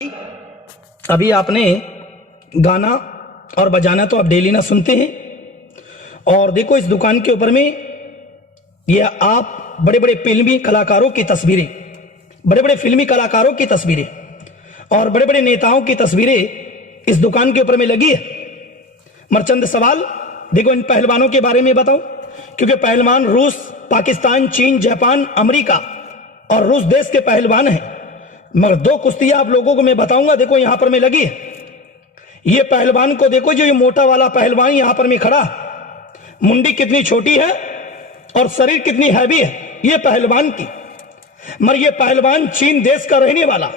अभी आपने गाना और बजाना तो आप डेली ना सुनते हैं। और देखो इस दुकान के ऊपर में ये आप बड़े बड़े फिल्मी कलाकारों की तस्वीरें, बड़े बड़े फिल्मी कलाकारों की तस्वीरें और बड़े बड़े नेताओं की तस्वीरें इस दुकान के ऊपर में लगी है। मरचंद सवाल देखो इन पहलवानों के बारे में बताऊं, क्योंकि पहलवान रूस, पाकिस्तान, चीन, जापान, अमेरिका और रूस देश के पहलवान हैं। मगर दो कुश्तियां आप लोगों को मैं बताऊंगा, देखो यहां पर में लगी है। ये पहलवान को देखो, जो ये मोटा वाला पहलवान यहां पर में खड़ा, मुंडी कितनी छोटी है और शरीर कितनी हैवी है ये पहलवान की। मगर ये पहलवान चीन देश का रहने वाला,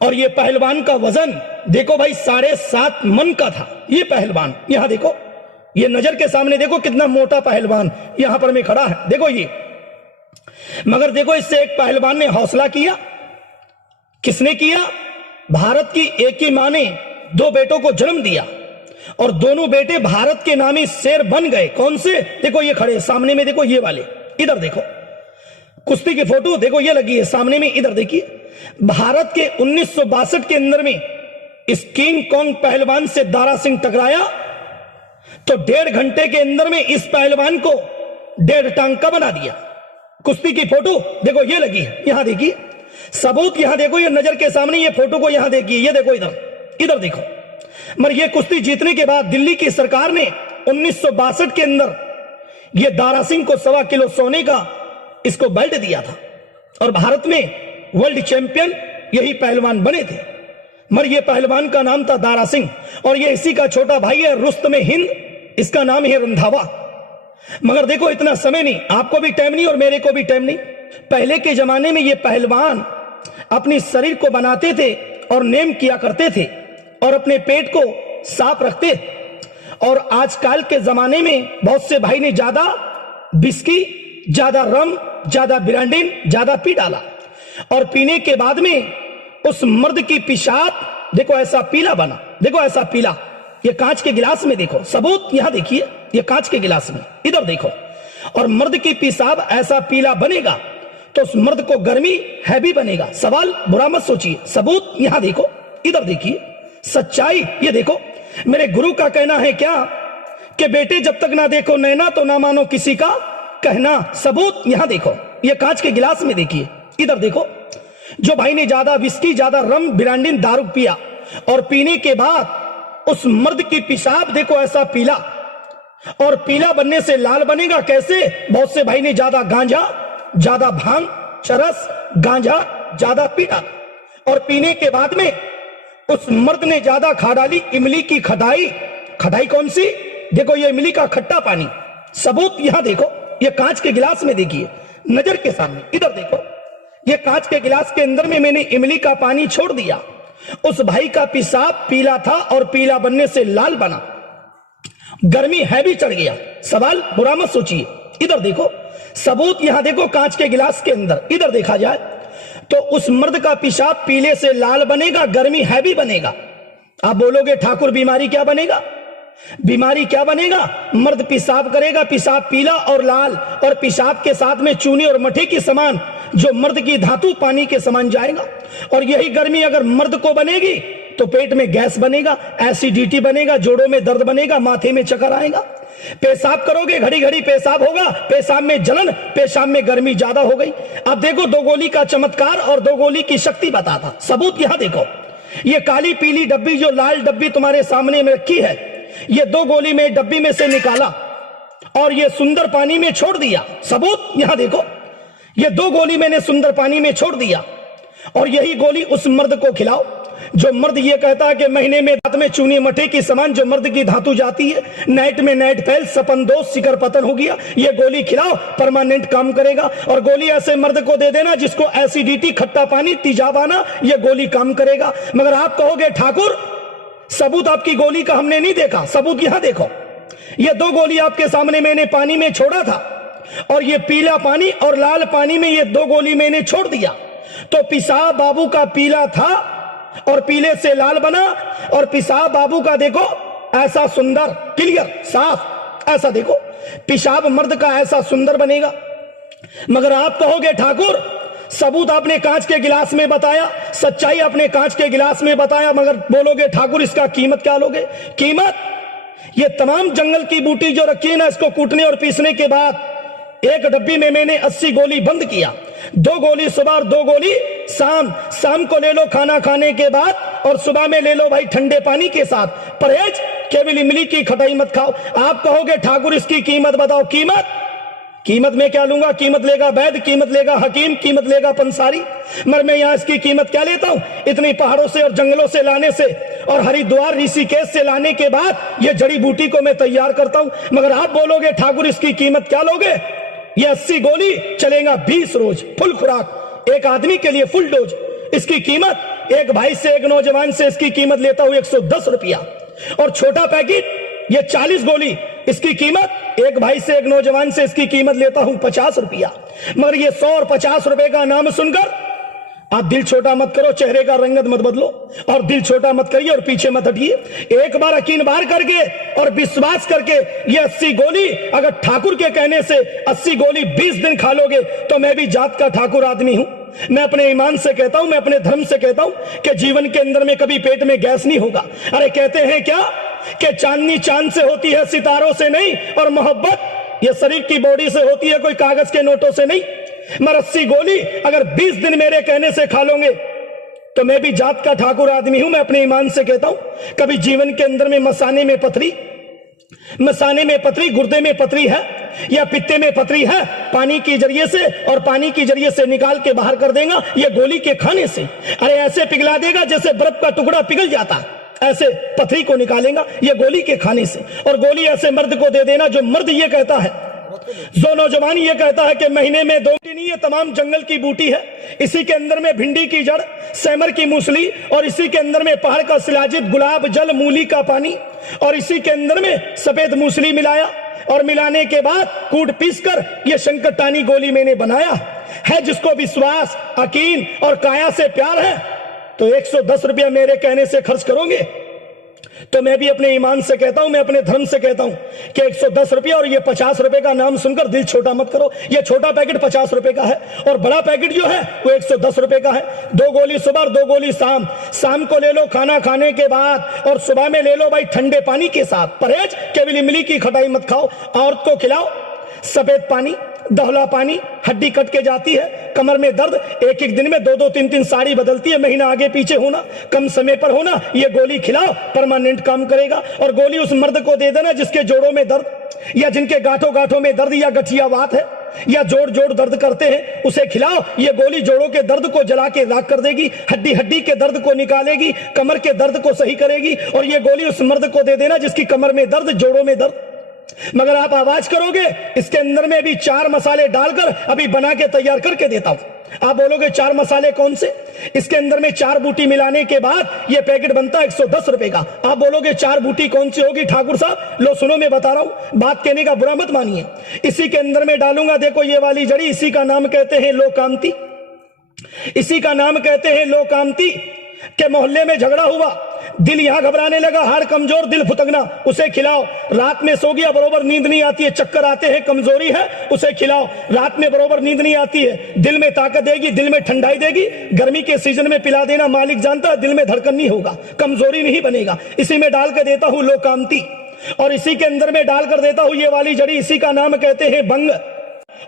और ये पहलवान का वजन देखो भाई 7.5 मन का था। ये पहलवान यहां देखो, ये नजर के सामने देखो कितना मोटा पहलवान यहां पर में खड़ा है, देखो ये। मगर देखो इससे एक पहलवान ने हौसला किया। किसने किया? भारत की एक ही मां ने 2 बेटों को जन्म दिया और दोनों बेटे भारत के नामी शेर बन गए। कौन से? देखो ये खड़े सामने में, देखो ये वाले, इधर देखो कुश्ती की फोटो देखो ये लगी है सामने में, इधर देखिए। भारत के 1962 के अंदर में इस किंग कॉन्ग पहलवान से दारा सिंह टकराया तो 1.5 घंटे के अंदर में इस पहलवान को 1.5 टांग का बना दिया। कुश्ती की फोटो देखो ये लगी है, यहां देखिए सबूत, यहां देखो ये नजर के सामने, ये फोटो को यहां देखिए, ये देखो इधर देखो। मगर ये कुश्ती जीतने के बाद दिल्ली की सरकार ने 1962 के अंदर ये दारा सिंह को 1.25 किलो सोने का इसको बेल्ट दिया था और भारत में वर्ल्ड चैंपियन यही पहलवान बने थे। मगर ये पहलवान का नाम था दारा सिंह और ये इसी का छोटा भाई है रुस्तम हिंद, इसका नाम है रंधावा। मगर देखो इतना समय नहीं, आपको भी टाइम नहीं और मेरे को भी टाइम नहीं। पहले के जमाने में ये पहलवान अपनी शरीर को बनाते थे और नेम किया करते थे और अपने पेट को साफ रखते। और आजकल के जमाने में बहुत से भाई ने ज्यादा बिस्की, ज्यादा रम, ज्यादा ब्रांडिन, ज्यादा पी डाला और पीने के बाद में उस मर्द की पेशाब देखो ऐसा पीला बना, देखो ऐसा पीला। ये कांच के गिलास में देखो, सबूत यहां देखिए, ये कांच के गिलास में, इधर देखो। और मर्द की पेशाब ऐसा पीला बनेगा तो उस मर्द को गर्मी हैवी बनेगा। सवाल बुरा मत सोचिए, सबूत यहां देखो, इधर देखिए, सच्चाई ये देखो। मेरे गुरु का कहना है क्या कि बेटे जब तक ना देखो नैना तो ना मानो किसी का कहना। सबूत यहां देखो, ये कांच के गिलास में देखिए, इधर देखो। जो भाई ने ज्यादा विस्की, ज्यादा रम, ब्रांडिन, दारू पिया और पीने के बाद उस मर्द की पेशाब देखो ऐसा पीला, और पीला बनने से लाल बनेगा कैसे? बहुत से भाई ने ज्यादा गांजा, ज्यादा भांग, चरस, गांजा ज्यादा पीना और पीने के बाद में उस मर्द ने ज्यादा खा डाली इमली की खटाई। खटाई कौन सी? देखो ये इमली का खट्टा पानी। सबूत यहां देखो, ये कांच के गिलास में देखिए, नजर के सामने, इधर देखो। ये कांच के गिलास के अंदर में मैंने इमली का पानी छोड़ दिया। उस भाई का पेशाब पीला था और पीला बनने से लाल बना, गर्मी हैवी चढ़ गया। सवाल बुरा मत सोचिए, इधर देखो सबूत यहां देखो, कांच के गिलास के अंदर, इधर देखा जाए तो उस मर्द का पेशाब पीले से लाल बनेगा, गर्मी हैवी बनेगा। आप बोलोगे ठाकुर बीमारी क्या बनेगा? बीमारी क्या बनेगा? मर्द पेशाब करेगा, पेशाब पीला और लाल, और पेशाब के साथ में चूनी और मठे के समान जो मर्द की धातु पानी के समान जाएगा। और यही गर्मी अगर मर्द को बनेगी तो पेट में गैस बनेगा, एसिडिटी बनेगा, जोड़ों में दर्द बनेगा, माथे में चक्कर आएगा। पेशाब करोगे घड़ी घड़ी पेशाब होगा, पेशाब में जलन, पेशाब में गर्मी ज्यादा हो गई। अब देखो 2 गोली का चमत्कार और 2 गोली की शक्ति बताता। सबूत यहां देखो, ये काली पीली डब्बी जो लाल डब्बी तुम्हारे सामने में रखी है, ये 2 गोली में डब्बी में से निकाला और ये सुंदर पानी में छोड़ दिया। सबूत यहां देखो, ये 2 गोली मैंने सुंदर पानी में छोड़ दिया और यही गोली उस मर्द को खिलाओ जो मर्द ये कहता है कि महीने में रात में चूनी मठे की समान जो मर्द की धातु जाती है, नाइट में नाइट फैल, सपन दोष, शिखर पतन हो गया। ये गोली खिलाओ, परमानेंट काम करेगा। और गोली ऐसे मर्द को दे देना जिसको एसिडिटी, खट्टा पानी, तेजाब आना, ये गोली काम करेगा। मगर आप कहोगे ठाकुर सबूत आपकी गोली का हमने नहीं देखा। सबूत यहां देखो, ये 2 गोली आपके सामने मैंने पानी में छोड़ा था और ये पीला पानी और लाल पानी में ये 2 गोली मैंने छोड़ दिया तो पेशाब बाबू का पीला था और पीले से लाल बना, और पेशाब बाबू का देखो ऐसा सुंदर, क्लियर, साफ, ऐसा देखो पेशाब मर्द का ऐसा सुंदर बनेगा। मगर आप कहोगे ठाकुर सबूत आपने कांच के गिलास में बताया, सच्चाई आपने कांच के गिलास में बताया, मगर बोलोगे ठाकुर इसका कीमत क्या लोगे? कीमत ये तमाम जंगल की बूटी जो रखी है ना, इसको कूटने और पीसने के बाद एक डब्बी में मैंने 80 गोली बंद किया। 2 गोली सुबह और 2 गोली शाम को ले लो खाना खाने के बाद, और सुबह में ले लो भाई ठंडे पानी के साथ। परहेज, केवल इमली की खटाई मत खाओ। आप कहोगे ठाकुर इसकी कीमत बताओ। कीमत मैं क्या लूंगा? कीमत लेगा वैद्य, कीमत लेगा हकीम, कीमत लेगा पंसारी, मगर मैं यहां इसकी कीमत क्या लेता हूं? इतनी पहाड़ों से और जंगलों से लाने से और हरिद्वार ऋषिकेश से लाने के बाद ये जड़ी बूटी को मैं तैयार करता हूं। मगर आप बोलोगे ठाकुर इसकी कीमत क्या लोगे? ये 80 गोली चलेगा 20 रोज, फुल खुराक, एक आदमी के लिए फुल डोज। इसकी कीमत एक भाई से, एक नौजवान से इसकी कीमत लेता हूं 110 रुपया। और छोटा पैकेट ये 40 गोली, इसकी कीमत एक भाई से, एक नौजवान से इसकी कीमत लेता हूं 50 रुपया। मगर ये 100 और 50 रुपए का नाम सुनकर आप दिल छोटा मत करो, चेहरे का रंगत मत बदलो, और दिल छोटा मत करिए और पीछे मत हटिए। एक बार यकीन बार करके और विश्वास करके ये 80 गोली अगर ठाकुर के कहने से 80 गोली 20 दिन खा लोगे तो मैं भी जात का ठाकुर आदमी हूं। मैं अपने ईमान से कहता हूं, मैं अपने धर्म से कहता हूं कि जीवन के अंदर में कभी पेट में गैस नहीं होगा। अरे कहते हैं क्या कि चांदनी चांद से होती है, सितारों से नहीं, और मोहब्बत ये शरीर की बॉडी से होती है, कोई कागज के नोटों से नहीं। मगर 80 गोली अगर 20 दिन मेरे कहने से खा लोगे तो मैं भी जात का ठाकुर आदमी हूं। मैं अपने ईमान से कहता हूं कभी जीवन के अंदर में मसाने में पथरी, गुर्दे में पथरी है या पित्ते में पथरी है, पानी के जरिए से और पानी के जरिए से निकाल के बाहर कर देगा ये गोली के खाने से। अरे ऐसे पिघला देगा जैसे बर्फ का टुकड़ा पिघल जाता, ऐसे पथरी को निकालेगा ये गोली के खाने से। और गोली ऐसे मर्द को दे देना जो मर्द ये कहता है, जो नौजवान ये कहता है कि महीने में 2 नहीं, ये तमाम जंगल की बूटी है। इसी के अंदर में भिंडी की जड़, सेमर की मूसली, और इसी के अंदर में पहाड़ का शिलाजित, गुलाब जल, मूली का पानी, और इसी के अंदर में सफेद मूसली मिलाया, और मिलाने के बाद कूट पीसकर ये शंकरटानी गोली मैंने बनाया है। जिसको विश्वास, यकीन और काया से प्यार है तो 110 रुपया मेरे कहने से खर्च करोगे तो मैं भी अपने ईमान से कहता हूं, मैं अपने धर्म से कहता हूं कि 110 रुपया और ये 50 रुपए का नाम सुनकर दिल छोटा मत करो। ये छोटा पैकेट 50 रुपए का है और बड़ा पैकेट जो है वो 110 रुपए का है। 2 गोली सुबह और 2 गोली शाम को ले लो खाना खाने के बाद, और सुबह में ले लो भाई ठंडे पानी के साथ। परहेज, केवल इमली की खटाई मत खाओ। औरत को खिलाओ सफेद पानी, दहला पानी, हड्डी कट के जाती है, कमर में दर्द, एक एक दिन में 2-2, 3-3 साड़ी बदलती है, महीना आगे पीछे होना, कम समय पर होना, ये गोली खिलाओ, परमानेंट काम करेगा। और गोली उस मर्द को दे देना जिसके जोड़ों में दर्द या जिनके गांठों में दर्द या गठियावात है या जोड़ दर्द करते हैं, उसे खिलाओ। ये गोली जोड़ों के दर्द को जला के राख कर देगी, हड्डी के दर्द को निकालेगी, कमर के दर्द को सही करेगी। और ये गोली उस मर्द को दे देना जिसकी कमर में दर्द, जोड़ों में दर्द। मगर आप आवाज करोगे इसके अंदर में भी 4 मसाले डालकर अभी बना के तैयार करके देता हूं। आप बोलोगे 4 मसाले कौन से? इसके अंदर में 4 बूटी मिलाने के बाद ये पैकेट बनता है 110 रुपए का। आप बोलोगे 4 बूटी कौन सी होगी ठाकुर साहब? लो सुनो, मैं बता रहा हूं, बात कहने का बुरा मत मानिए। इसी के अंदर में डालूंगा, देखो ये वाली जड़ी, इसी का नाम कहते हैं लोकांती। इसी का नाम कहते हैं लोकांती। के मोहल्ले में झगड़ा हुआ, दिल यहां घबराने लगा, हाड़ कमजोर, दिल फुतकना, उसे खिलाओ। रात में सो गया, बरोबर नींद नहीं आती है, चक्कर आते हैं, कमजोरी है, उसे खिलाओ। रात में बरोबर नींद नहीं आती है, दिल में ताकत देगी, दिल में ठंडाई देगी। गर्मी के सीजन में पिला देना, मालिक जानता है, दिल में धड़कन नहीं होगा, कमजोरी नहीं बनेगा। इसी में डाल कर देता हूं लोकांती, और इसी के अंदर में डालकर देता हूं ये वाली जड़ी, इसी का नाम कहते हैं बंग।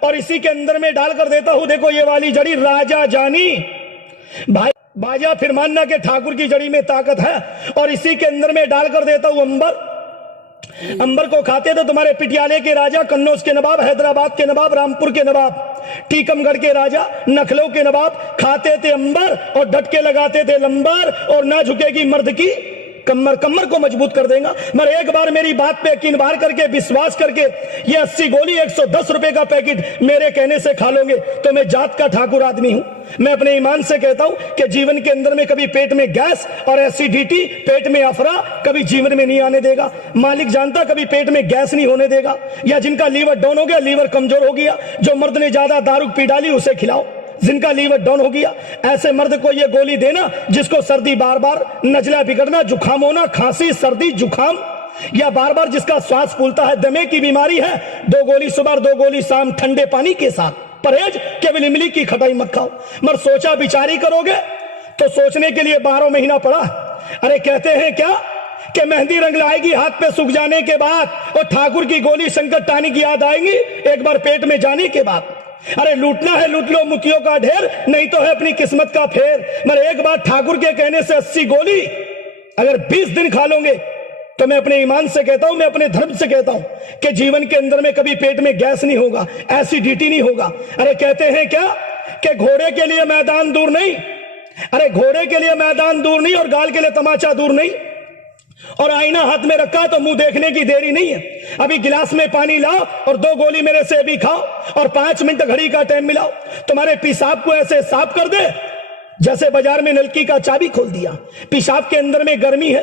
और इसी के अंदर में डालकर देता हूं, देखो ये वाली जड़ी, राजा जानी। भाई बाजा फिर मानना के ठाकुर की जड़ी में ताकत है। और इसी के अंदर में डालकर देता हूं अंबर। अंबर को खाते थे तुम्हारे पिटियाले के राजा, कन्नौज के नवाब, हैदराबाद के नवाब, रामपुर के नवाब, टीकमगढ़ के राजा, नखलऊ के नवाब। खाते थे अंबर और डट के लगाते थे लंबर, और ना झुकेगी मर्द की कमर को मजबूत कर देगा। मगर एक बार मेरी बात पे यकीन बार करके, विश्वास करके ये 80 गोली 110 रुपए का पैकेट मेरे कहने से खा लोगे तो मैं जात का ठाकुर आदमी हूं। मैं अपने ईमान से कहता हूं कि जीवन के अंदर में कभी पेट में गैस और एसिडिटी, पेट में अफरा कभी जीवन में नहीं आने देगा। मालिक जानता कभी पेट में गैस नहीं होने देगा। या जिनका लीवर डाउन हो गया, लीवर कमजोर हो गया, जो मर्द ने ज्यादा दारू पी डाली उसे खिलाओ, जिनका लीवर डाउन हो गया, ऐसे मर्द को ये गोली देना जिसको सर्दी बार बार, नजला बिगड़ना, जुखाम होना, खांसी, सर्दी, जुखाम, या बार बार जिसका श्वास फूलता है, दमे की बीमारी है, 2 गोली सुबह 2 गोली शाम ठंडे पानी के साथ। परहेज केवल इमली की खटाई मत खाओ। मगर सोचा विचारी करोगे तो सोचने के लिए 12 महीना पड़ा। अरे कहते हैं क्या कि मेहंदी रंग लाएगी हाथ पे सूख जाने के बाद, और ठाकुर की गोली संकट टानी की याद आएंगी एक बार पेट में जाने के बाद। अरे लूटना है लूट लो मुखियों का ढेर, नहीं तो है अपनी किस्मत का फेर। मगर एक बार ठाकुर के कहने से 80 गोली अगर 20 दिन खा लोगे तो मैं अपने ईमान से कहता हूं, मैं अपने धर्म से कहता हूं कि जीवन के अंदर में कभी पेट में गैस नहीं होगा, एसिडिटी नहीं होगा। अरे कहते हैं क्या कि घोड़े के लिए मैदान दूर नहीं, अरे घोड़े के लिए मैदान दूर नहीं और गाल के लिए तमाचा दूर नहीं, और आईना हाथ में रखा तो मुंह देखने की देरी नहीं है। अभी गिलास में पानी लाओ और 2 गोली मेरे से भी खाओ और 5 मिनट घड़ी का टाइम मिलाओ, तुम्हारे पेशाब को ऐसे साफ कर दे जैसे बाजार में नलकी का चाबी खोल दिया। पेशाब के अंदर में गर्मी है,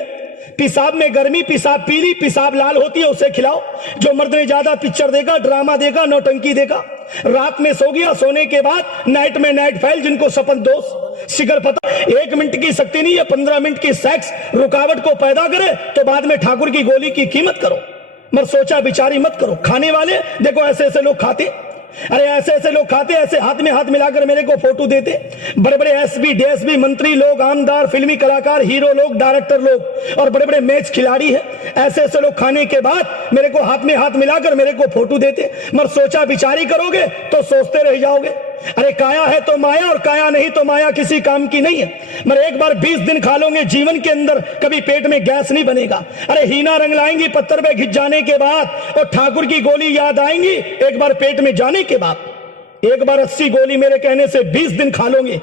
पेशाब में गर्मी, पेशाब पीली, पेशाब लाल होती है, उसे खिलाओ। जो मर्द ने ज्यादा पिक्चर देखा, ड्रामा देखा, नौटंकी देखा, रात में सो गया, सोने के बाद नाइट में नाइट फैल, जिनको सपन दोष शिखर पता, 1 मिनट की शक्ति नहीं है, 15 मिनट की सेक्स रुकावट को पैदा करे तो बाद में ठाकुर की गोली की कीमत करो। मगर सोचा विचारी मत करो। खाने वाले देखो ऐसे ऐसे लोग खाते, अरे ऐसे ऐसे लोग खाते, ऐसे हाथ में हाथ मिलाकर मेरे को फोटो देते, बड़े बड़े एसपी डीएसपी मंत्री लोग, आमदार, फिल्मी कलाकार, हीरो लोग, डायरेक्टर लोग और बड़े बड़े मैच खिलाड़ी है। ऐसे ऐसे लोग खाने के बाद मेरे को हाथ में हाथ मिलाकर मेरे को फोटो देते। मगर सोचा विचारी करोगे तो सोचते रह जाओगे। अरे काया है तो माया और काया नहीं तो माया किसी काम की नहीं है। मगर एक बार 20 दिन खा लोगे जीवन के अंदर कभी पेट में गैस नहीं बनेगा। अरे हीना रंग लाएंगी पत्थर पे घिस जाने के बाद और ठाकुर की गोली याद आएंगी एक बार पेट में जाने के बाद। एक बार 80 गोली मेरे कहने से 20 दिन खा लोगे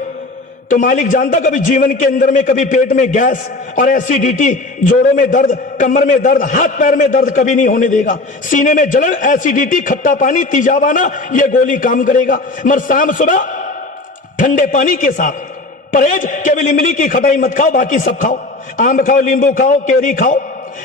तो मालिक जानता कभी जीवन के अंदर में कभी पेट में गैस और एसिडिटी, जोड़ों में दर्द, कमर में दर्द, हाथ पैर में दर्द कभी नहीं होने देगा। सीने में जलन, एसिडिटी, खट्टा पानी, तीजावाना, ये गोली काम करेगा। मगर शाम सुबह ठंडे पानी के साथ परहेज केवल इमली की खटाई मत खाओ, बाकी सब खाओ। आम खाओ, नींबू खाओ, केरी खाओ,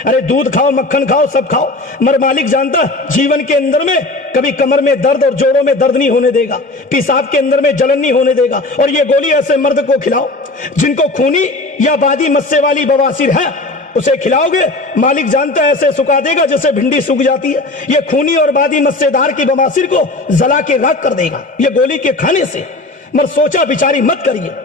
अरे दूध खाओ, मक्खन खाओ, सब खाओ। मगर मालिक जानता जीवन के अंदर में कभी कमर में दर्द और जोड़ों में दर्द नहीं होने देगा, पेशाब के अंदर में जलन नहीं होने देगा। और ये गोली ऐसे मर्द को खिलाओ जिनको खूनी या बादी मस्से वाली बवासीर है, उसे खिलाओगे मालिक जानता है ऐसे सुखा देगा जैसे भिंडी सूख जाती है। ये खूनी और बादी मस्सेदार की बवासीर को जला के राख कर देगा ये गोली के खाने से। मगर सोचा विचारी मत करिए।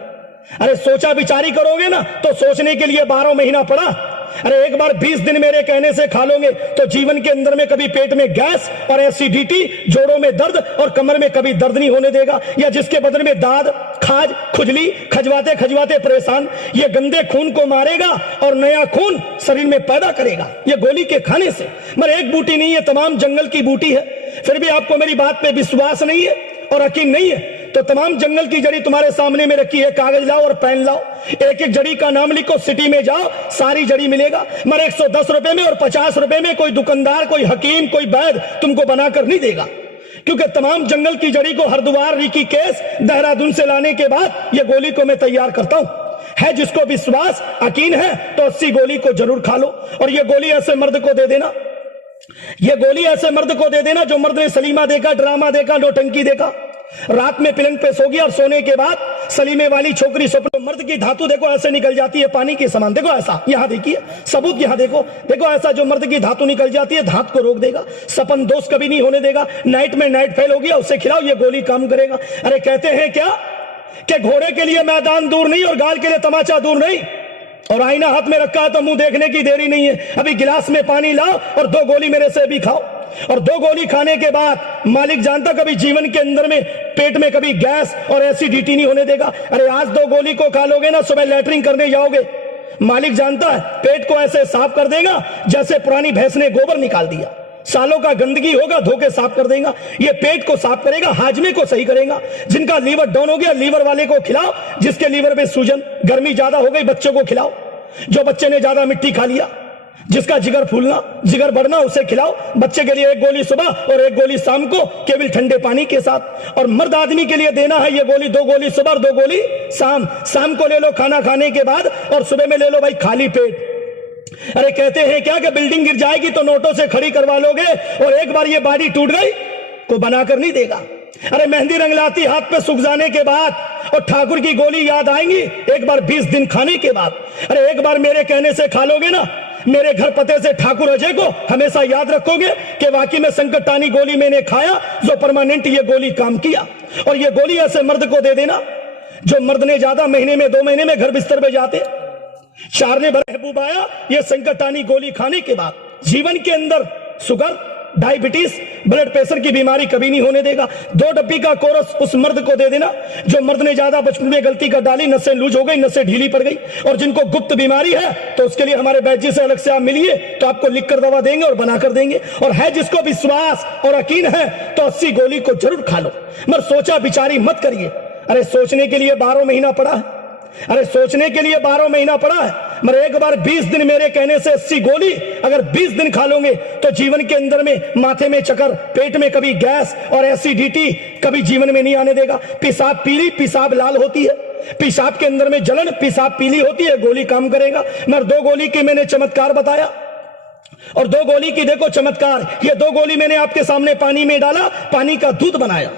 अरे सोचा विचारी करोगे ना तो सोचने के लिए 12 महीना पड़ा। अरे एक बार 20 दिन मेरे कहने से खा लोगे तो जीवन के अंदर में कभी पेट में गैस और एसिडिटी, जोड़ों में दर्द और कमर में कभी दर्द नहीं होने देगा। या जिसके बदन में दाद, खाज, खुजली, खजवाते खजवाते परेशान, ये गंदे खून को मारेगा और नया खून शरीर में पैदा करेगा ये गोली के खाने से। मगर एक बूटी नहीं है, तमाम जंगल की बूटी है। फिर भी आपको मेरी बात पे विश्वास नहीं है और यकीन नहीं है तो तमाम जंगल की जड़ी तुम्हारे सामने में रखी है, कागज लाओ और पेन लाओ, एक एक जड़ी का नाम लिखो, सिटी में जाओ सारी जड़ी मिलेगा। मगर 110 रुपए में और 50 रुपए में कोई दुकानदार, कोई हकीम, कोई वैद्य तुमको बनाकर नहीं देगा, क्योंकि तमाम जंगल की जड़ी को हरिद्वार, ऋषिकेश, देहरादून से लाने के बाद ये गोली को मैं तैयार करता हूं। है जिसको विश्वास, यकीन है तो 80 गोली को जरूर खा लो। और ये गोली ऐसे मर्द को दे देना, ये गोली ऐसे मर्द को दे देना जो मर्द ने सलीमा देखा, ड्रामा देखा, नौटंकी देखा, रात में पलंग पे सो गया और सोने के बाद सलीमे वाली छोकरी स्वप्न, मर्द की धातु देखो ऐसे निकल जाती है पानी के समान। देखो ऐसा, यहां देखिए सबूत, यहां देखो, देखो ऐसा जो मर्द की धातु निकल जाती है, धात को रोक देगा, सपन दोष कभी नहीं होने देगा। नाइट में नाइट फेल हो गया, उसे खिलाओ, ये गोली काम करेगा। अरे कहते हैं क्या कि घोड़े के लिए मैदान दूर नहीं और गाल के लिए तमाचा दूर नहीं, और आईना हाथ में रखा है तो मुंह देखने की देरी नहीं है। अभी गिलास में पानी लाओ और 2 गोली मेरे से भी खाओ। और 2 गोली खाने के बाद मालिक जानता कभी जीवन के अंदर में पेट में कभी गैस और एसिडिटी नहीं होने देगा। अरे आज 2 गोली को खा लोगे ना, सुबह लैट्रिन करने जाओगे, मालिक जानता है पेट को ऐसे साफ कर देगा जैसे पुरानी भैंस ने गोबर निकाल दिया। सालों का गंदगी होगा धोके साफ कर देगा। ये पेट को साफ करेगा, हाजमे को सही करेगा। जिनका लीवर डाउन हो गया, लीवर वाले को खिलाओ। जिसके लीवर में सूजन, गर्मी ज्यादा हो गई, बच्चों को खिलाओ। जो बच्चे ने ज्यादा मिट्टी खा लिया, जिसका जिगर फूलना, जिगर बढ़ना, उसे खिलाओ। बच्चे के लिए 1 गोली सुबह और 1 गोली शाम को, केवल ठंडे पानी के साथ। और मर्द आदमी के लिए देना है ये गोली, 2 गोली सुबह और 2 गोली शाम। शाम को ले लो खाना खाने के बाद और सुबह में ले लो भाई खाली पेट। अरे कहते हैं क्या कि बिल्डिंग गिर जाएगी तो नोटों से खड़ी करवा लोगे, और एक बार ये बॉडी टूट गई को बनाकर नहीं देगा। अरे मेहंदी रंग लाती हाथ पे सूख जाने के बाद और ठाकुर की गोली याद आएंगी एक बार 20 दिन खाने के बाद। अरे एक बार मेरे कहने से खा लोगे ना, मेरे घर पते से ठाकुर अजय को हमेशा याद रखोगे कि वाकई में संकट टानी गोली मैंने खाया, जो परमानेंट ये गोली काम किया। और ये गोली ऐसे मर्द को दे देना जो मर्द ने ज्यादा महीने में 2 महीने में घर बिस्तर पे जाते। चारने भर महबूब आया ये संकटानी गोली खाने के बाद जीवन के अंदर शुगर, डायबिटीज, ब्लड प्रेशर की बीमारी कभी नहीं होने देगा। 2 डब्बी का कोरस उस मर्द को दे देना जो मर्द ने ज्यादा बचपन में गलती कर डाली, नसें लूज हो गई, नसें ढीली पड़ गई। और जिनको गुप्त बीमारी है तो उसके लिए हमारे बैच जी से अलग से आप मिलिए तो आपको लिखकर दवा देंगे और बनाकर देंगे। और है जिसको विश्वास और यकीन है तो 80 गोली को जरूर खा लो, मगर सोचा विचारी मत करिए। अरे सोचने के लिए 12 महीना पड़ा है, अरे सोचने के लिए 12 महीना पड़ा है, मगर एक बार 20 दिन मेरे कहने से 80 गोली अगर 20 दिन खा लोगे तो जीवन के अंदर में माथे में चक्कर, पेट में कभी गैस और एसिडिटी कभी जीवन में नहीं आने देगा। पेशाब पीली, पेशाब लाल होती है, पेशाब के अंदर में जलन, पेशाब पीली होती है, गोली काम करेगा। मगर 2 गोली की मैंने चमत्कार बताया और 2 गोली की देखो चमत्कार। ये 2 गोली मैंने आपके सामने पानी में डाला, पानी का दूध बनाया।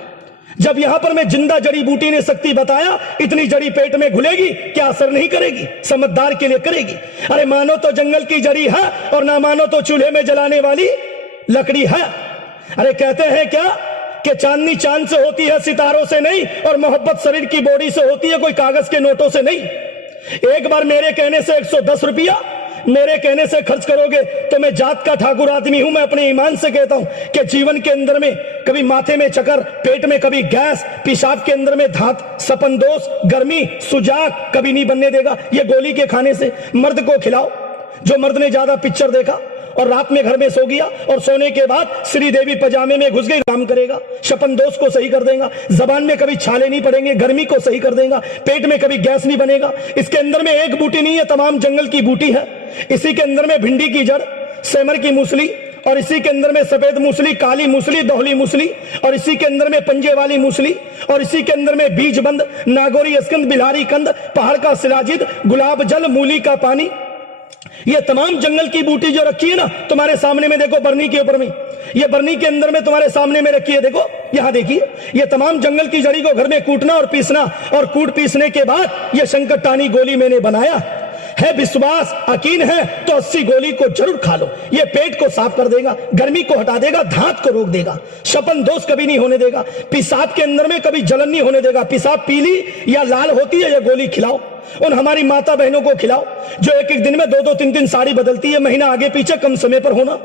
जब यहां पर मैं जिंदा जड़ी बूटी ने शक्ति बताया, इतनी जड़ी पेट में घुलेगी क्या असर नहीं करेगी? समझदार के लिए करेगी। अरे मानो तो जंगल की जड़ी है और ना मानो तो चूल्हे में जलाने वाली लकड़ी है। अरे कहते हैं क्या कि चांदनी चांद से होती है, सितारों से नहीं, और मोहब्बत शरीर की बॉडी से होती है, कोई कागज के नोटों से नहीं। एक बार मेरे कहने से 110 रुपया मेरे कहने से खर्च करोगे तो मैं जात का ठाकुर आदमी हूं। मैं अपने ईमान से कहता हूं कि जीवन के अंदर में कभी माथे में चक्कर, पेट में कभी गैस, पेशाब के अंदर में धात, सपनदोष, गर्मी, सुजाक कभी नहीं बनने देगा ये गोली के खाने से। मर्द को खिलाओ जो मर्द ने ज्यादा पिक्चर देखा और रात में घर में सो गया और सोने के बाद श्रीदेवी पजामे में घुस गई, काम करेगा। शपन दोष को सही कर देगा, जबान में कभी छाले नहीं पड़ेंगे, गर्मी को सही कर देगा, पेट में कभी गैस नहीं बनेगा। इसके अंदर में एक बूटी नहीं है, तमाम जंगल की बूटी है। इसी के अंदर में भिंडी की जड़, सेमर की मूसली, और इसी के अंदर में सफेद मूसली, काली मूसली, दोहली मूसली, और इसी के अंदर में पंजे वाली मूसली, और इसी के अंदर में बीज बंद, नागौरी स्कंद, बिल्हारी कंद, पहाड़ का शिलाजित, गुलाब जल, मूली का पानी, ये तमाम जंगल की बूटी जो रखी है ना तुम्हारे सामने में, देखो बरनी के ऊपर में, ये बरनी के अंदर में तुम्हारे सामने में रखी है, देखो यहां देखिए। ये तमाम जंगल की जड़ी को घर में कूटना और पीसना, और कूट पीसने के बाद ये संकटानी गोली मैंने बनाया है। विश्वास यकीन है तो 80 गोली को जरूर खा लो। ये पेट को साफ कर देगा, गर्मी को हटा देगा, धात को रोक देगा, शपन दोष कभी नहीं होने देगा, पेशाब के अंदर में कभी जलन नहीं होने देगा। पेशाब पीली या लाल होती है, ये गोली खिलाओ। उन हमारी माता बहनों को खिलाओ जो एक एक दिन में 2-2, 3-3 साड़ी बदलती है, महीना आगे पीछे कम समय पर होना,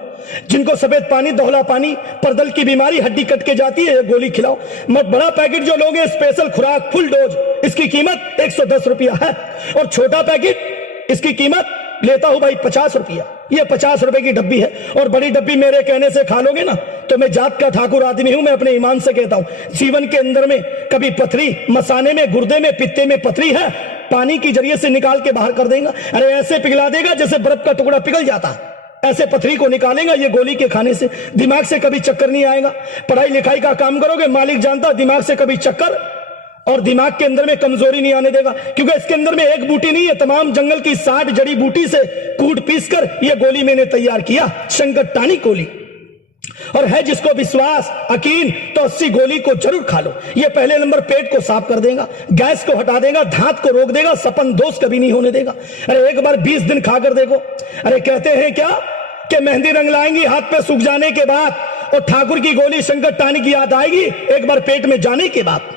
जिनको सफेद पानी, दोहला पानी, परदल की बीमारी, हड्डी कट के जाती है, ये गोली खिलाओ। मत बड़ा पैकेट जो लोगे स्पेशल खुराक फुल डोज, इसकी कीमत 110 रुपया है, और छोटा पैकेट इसकी कीमत लेता हूं भाई 50 रुपया। ये 50 रुपए की डब्बी है, और बड़ी डब्बी मेरे कहने से खा लोगे ना तो मैं जात का ठाकुर आदमी हूं। मैं अपने ईमान से कहता हूं जीवन के अंदर में कभी पथरी, मसाने में, गुर्दे में, पित्ते में पथरी है, पानी की जरिए से निकाल के बाहर कर देगा। अरे ऐसे पिघला देगा जैसे बर्फ का टुकड़ा पिघल जाता है, ऐसे पथरी को निकालेगा ये गोली के खाने से। दिमाग से कभी चक्कर नहीं आएगा। पढ़ाई लिखाई का काम करोगे, मालिक जानता, दिमाग से कभी चक्कर और दिमाग के अंदर में कमजोरी नहीं आने देगा, क्योंकि इसके अंदर में एक बूटी नहीं है, तमाम जंगल की 60 जड़ी बूटी से कूट पीस कर यह गोली मैंने तैयार किया, संकटानी गोली। और है जिसको विश्वास यकीन तो 80 गोली को जरूर खा लो। ये पहले नंबर पेट को साफ कर देगा, गैस को हटा देगा, धात को रोक देगा, सपन दोष कभी नहीं होने देगा। अरे एक बार 20 दिन खाकर देखो। अरे कहते हैं क्या कि मेहंदी रंग लाएंगी हाथ पे सूख जाने के बाद, और ठाकुर की गोली संकटानी की याद आएगी एक बार पेट में जाने के बाद।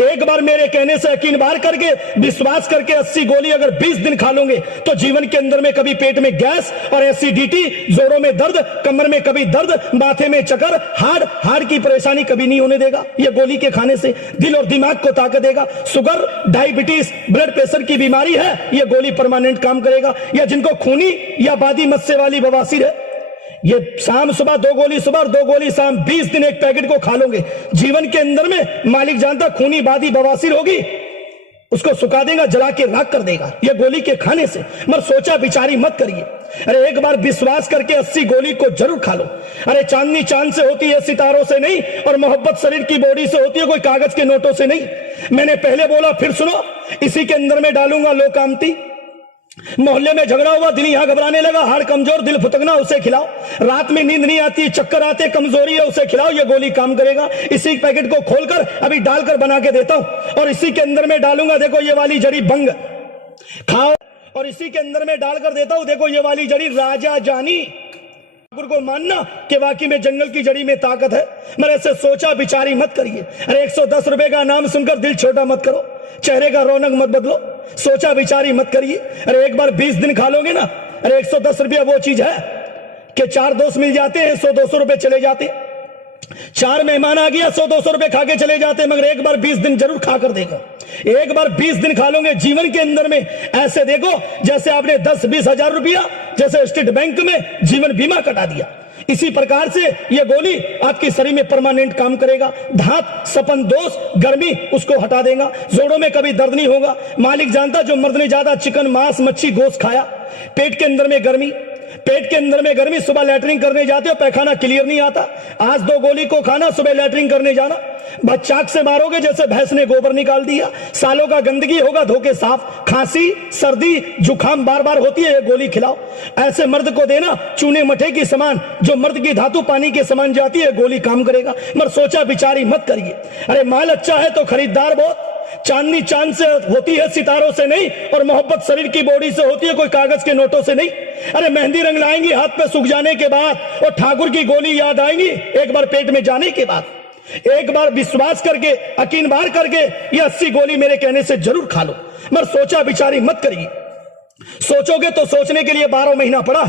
एक बार मेरे कहने से यकीन बार करके, विश्वास करके 80 गोली अगर 20 दिन खा लोगे तो जीवन के अंदर में कभी पेट में गैस और एसिडिटी, जोड़ों में दर्द, कमर में कभी दर्द, माथे में चक्कर, हार्ट की परेशानी कभी नहीं होने देगा। ये गोली के खाने से दिल और दिमाग को ताकत देगा। शुगर, डायबिटीज, ब्लड प्रेशर की बीमारी है, ये गोली परमानेंट काम करेगा। या जिनको खूनी या बादी मस्से वाली बवासीर है, ये शाम सुबह 2 गोली सुबह और 2 गोली शाम, 20 दिन एक पैकेट को खा लोगे, जीवन के अंदर में मालिक जानता खूनी बादी बवासीर होगी उसको सुखा देगा, जला के राख कर देगा ये गोली के खाने से। मगर सोचा विचारी मत करिए। अरे एक बार विश्वास करके 80 गोली को जरूर खा लो। अरे चांदनी चांद से होती है, सितारों से नहीं, और मोहब्बत शरीर की बॉडी से होती है, कोई कागज के नोटों से नहीं। मैंने पहले बोला फिर सुनो, इसी के अंदर में डालूंगा लोकामती। मोहल्ले में झगड़ा हुआ, दिल यहां घबराने लगा, हाड़ कमजोर, दिल फुतकना, उसे खिलाओ। रात में नींद नहीं आती, चक्कर आते, कमजोरी है, उसे खिलाओ, ये गोली काम करेगा। इसी पैकेट को खोलकर अभी डालकर बना के देता हूं, और इसी के अंदर में डालूंगा, देखो ये वाली जड़ी बंग खाओ, और इसी के अंदर में डालकर देता हूं, देखो ये वाली जड़ी राजा जानी। ठाकुर को मानना कि वाकई में जंगल की जड़ी में ताकत है, मगर ऐसे सोचा विचारी मत करिए। अरे 110 रुपए का नाम सुनकर दिल छोटा मत करो, चेहरे का रौनक मत बदलो, सोचा विचारी मत करिए। अरे एक बार 20 दिन खा लोगे ना, अरे 110 रुपया वो चीज है कि 4 दोस्त मिल जाते हैं, 100-200 रुपए चले जाते, 4 मेहमान आ गया 100-200 रुपए खा के चले जाते, मगर एक बार 20 दिन जरूर खाकर देखो। एक बार 20 दिन खा लोगे, जीवन के अंदर में ऐसे देखो जैसे आपने 10-20 हजार रुपया जैसे स्टेट बैंक में जीवन बीमा कटा दिया। इसी प्रकार से यह गोली आपके शरीर में परमानेंट काम करेगा। धात, सपन, दोष, गर्मी उसको हटा देगा। जोड़ों में कभी दर्द नहीं होगा। मालिक जानता, जो मर्द ने ज्यादा चिकन, मांस, मच्छी, गोश्त खाया, पेट के अंदर में गर्मी, पेट के अंदर में गर्मी, सुबह लैटरिंग करने जाते हो, पैखाना क्लियर नहीं आता, आज 2 गोली को खाना, सुबह लैटरिंग करने जाना, बच्चाक से मारोगे जैसे भैंस ने गोबर निकाल दिया, सालों का गंदगी होगा, धोके साफ, खांसी, सर्दी, जुखाम बार बार होती है, ये गोली खिलाओ। ऐसे मर्द को देना चूने मठे की समान, जो मर्द की धातु पानी के समान जाती है, गोली काम करेगा। मगर सोचा विचारी मत करिए। अरे माल अच्छा है तो खरीदार बहुत, चांदनी चांद से होती है, सितारों से नहीं, और मोहब्बत शरीर की बॉडी से होती है, कोई कागज के नोटों से नहीं। अरे मेहंदी रंग लाएंगी हाथ पे सूख जाने के बाद, और ठाकुर की गोली याद आएंगी एक बार पेट में जाने के बाद। एक बार विश्वास करके, यकीन बार करके ये 80 गोली मेरे कहने से जरूर खा लो, मगर सोचा विचारी मत करिए। सोचोगे तो सोचने के लिए 12 महीना पड़ा।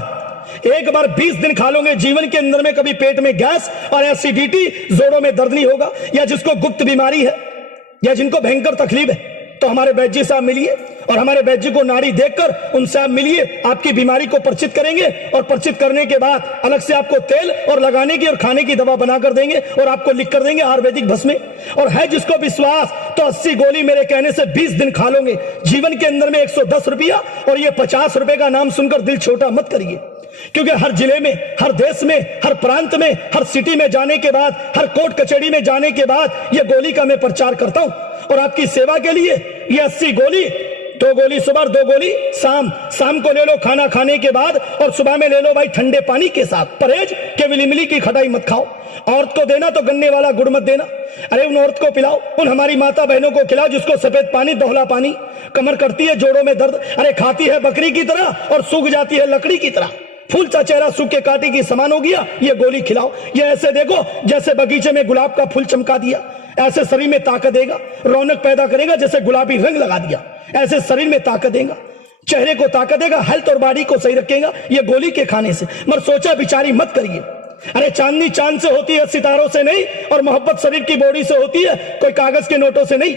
एक बार 20 दिन खा लोगे, जीवन के अंदर में कभी पेट में गैस और एसिडिटी, जोड़ों में दर्द नहीं होगा। या जिसको गुप्त बीमारी है या जिनको भयंकर तकलीफ है, तो हमारे वैद्य जी साहब मिलिए, और हमारे वैद्य जी को नाड़ी देखकर उनसे आप मिलिए, आपकी बीमारी को परिचित करेंगे, और परिचित करने के बाद अलग से आपको तेल और लगाने की और खाने की दवा बनाकर देंगे, और आपको लिख कर देंगे आयुर्वेदिक भस्म। और है जिसको विश्वास तो 80 गोली मेरे कहने से 20 दिन खा लोगे, जीवन के अंदर में 110 रुपया और ये 50 रुपए का नाम सुनकर दिल छोटा मत करिए। क्योंकि हर जिले में, हर देश में, हर प्रांत में, हर सिटी में जाने के बाद, हर कोर्ट कचहरी में जाने के बाद यह गोली का मैं प्रचार करता हूं, और आपकी सेवा के लिए ये 80 गोली, 2 गोली सुबह, 2 गोली शाम को ले लो खाना खाने के बाद, और सुबह में ले लो भाई ठंडे पानी के साथ। परहेज के विलिमिली की खटाई मत खाओ। औरत को देना तो गन्ने वाला गुड़ मत देना। अरे उन औरत को पिलाओ, उन हमारी माता बहनों को खिलाओ जिसको सफेद पानी, दोहला पानी, कमर करती है जोड़ों में दर्द, अरे खाती है बकरी की तरह और सूख जाती है लकड़ी की तरह, फूल सा चेहरा सूख के कांटे की समान हो गया, ये गोली खिलाओ। ये ऐसे देखो जैसे बगीचे में गुलाब का फूल चमका दिया, ऐसे शरीर में ताकत देगा, रौनक पैदा करेगा, जैसे गुलाबी रंग लगा दिया, ऐसे शरीर में ताकत देगा, चेहरे को ताकत देगा, हेल्थ और बॉडी को सही रखेगा ये गोली के खाने से। मगर सोचा विचारी मत करिए। अरे चांदनी चांद से होती है, सितारों से नहीं, और मोहब्बत शरीर की बॉडी से होती है, कोई कागज के नोटों से नहीं।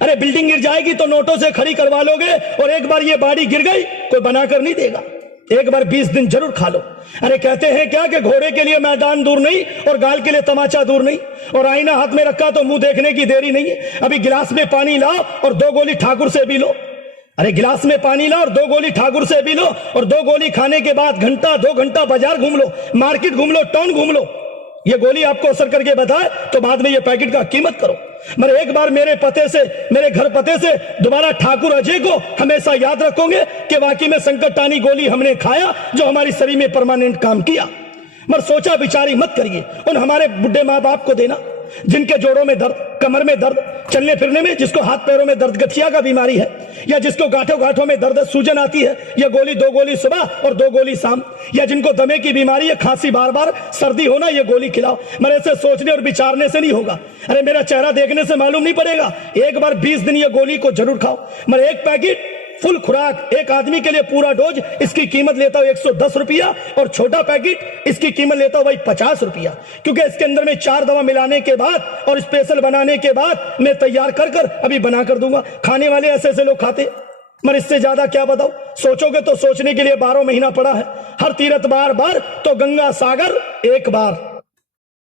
अरे बिल्डिंग गिर जाएगी तो नोटों से खड़ी करवा लोगे, और एक बार ये बॉडी गिर गई कोई बनाकर नहीं देगा। एक बार 20 दिन जरूर खा लो। अरे कहते हैं क्या कि घोड़े के लिए मैदान दूर नहीं और गाल के लिए तमाचा दूर नहीं, और आईना हाथ में रखा तो मुंह देखने की देरी नहीं है। अभी गिलास में पानी लाओ और 2 गोली ठाकुर से भी लो। अरे गिलास में पानी लाओ और 2 गोली ठाकुर से भी लो, और 2 गोली खाने के बाद घंटा 2 घंटा बाजार घूम लो, मार्केट घूम लो, टाउन घूम लो। ये गोली आपको असर करके बताए तो बाद में ये पैकेट का कीमत करो। मगर एक बार मेरे पते से, मेरे घर पते से दोबारा ठाकुर अजय को हमेशा याद रखोगे कि वाकई में संकटानी गोली हमने खाया, जो हमारी शरीर में परमानेंट काम किया। मगर सोचा विचारी मत करिए। उन हमारे बुढ़े माँ बाप को देना जिनके जोड़ों में दर्द, कमर में दर्द, चलने फिरने में, जिसको हाथ पैरों में दर्द, गठिया का बीमारी है, या जिसको गांठों गांठों में दर्द, सूजन आती है, या गोली 2 गोली सुबह और 2 गोली शाम, या जिनको दमे की बीमारी है, खांसी बार बार, सर्दी होना, ये गोली खिलाओ। मगर ऐसे सोचने और विचारने से नहीं होगा। अरे मेरा चेहरा देखने से मालूम नहीं पड़ेगा। एक बार 20 दिन ये गोली को जरूर खाओ। मगर एक पैकेट फुल खुराक एक आदमी के लिए पूरा डोज, इसकी कीमत लेता हूं 110 रुपया, और छोटा पैकेट इसकी कीमत लेता हूं भाई 50 रुपया। क्योंकि इसके अंदर में 4 दवा मिलाने के बाद और स्पेशल बनाने के बाद मैं तैयार कर अभी बना कर दूंगा। खाने वाले ऐसे ऐसे लोग खाते, मगर इससे ज्यादा क्या बताऊं। सोचोगे तो सोचने के लिए 12 महीना पड़ा है। हर तीर्थ बार बार तो गंगा सागर एक बार।